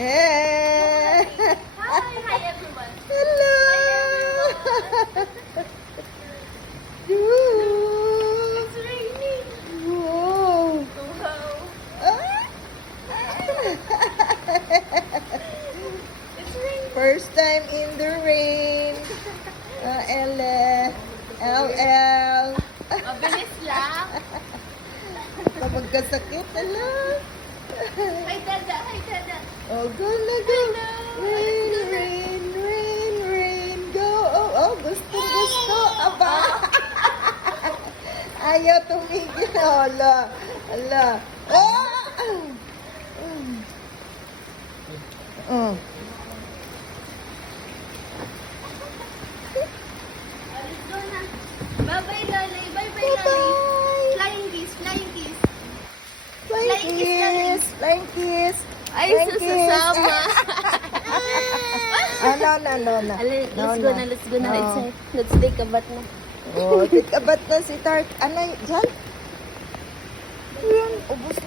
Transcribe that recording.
Eh. Hi everyone. Hello. It's raining. Wow. Wow. Ah. It's raining. First time in the rain. LL. Mabilis lang. Kapag kasakit, ala. Hi Dada. Hi Dada. Oh, go na, go. Hello. Rain, rain, rain, rain, go. Oh, gusto. Aba. Ayaw tumigil. Ala. Oh! Mm. Let's go na. Bye-bye, Lolly. Bye-bye, Lolly. Flying kiss. Flying kiss. Flying kiss. Flying kiss. Ay, Flying kiss. susasama. No. Let's go na. Let's take a bath na. Oh, tikabat na si Tart. Ano, dyan? Yan, ubos na.